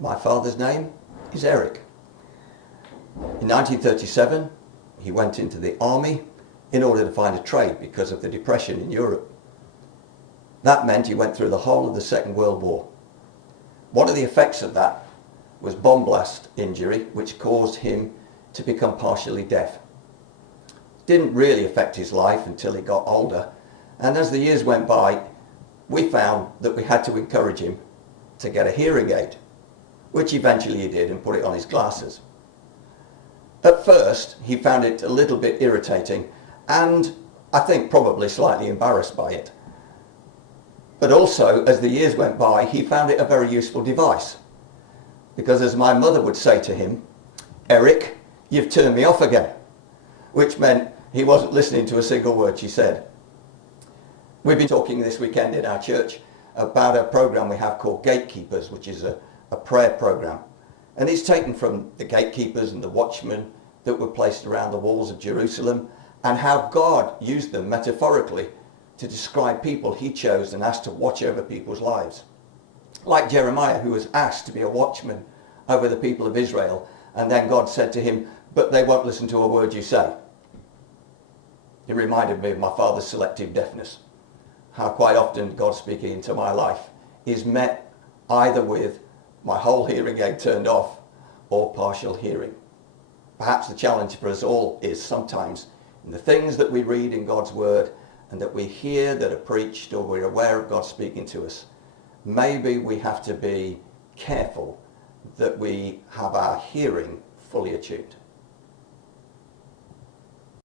My father's name is Eric. In 1937, he went into the army in order to find a trade because of the depression in Europe. That meant he went through the whole of the Second World War. One of the effects of that was bomb blast injury, which caused him to become partially deaf. Didn't really affect his life until he got older, and as the years went by, we found that we had to encourage him to get a hearing aid, which eventually he did and put it on his glasses. At first, he found it a little bit irritating and I think probably slightly embarrassed by it. But also, as the years went by, he found it a very useful device. Because as my mother would say to him, "Eric, you've turned me off again," which meant he wasn't listening to a single word she said. We've been talking this weekend in our church about a program we have called Gatekeepers, which is a prayer program. And it's taken from the gatekeepers and the watchmen that were placed around the walls of Jerusalem, and how God used them metaphorically to describe people he chose and asked to watch over people's lives. Like Jeremiah, who was asked to be a watchman over the people of Israel, and then God said to him, "But they won't listen to a word you say." It reminded me of my father's selective deafness. How quite often God speaking into my life is met either with my whole hearing aid turned off or partial hearing. Perhaps the challenge for us all is sometimes in the things that we read in God's word and that we hear that are preached, or we're aware of God speaking to us, maybe we have to be careful that we have our hearing fully attuned.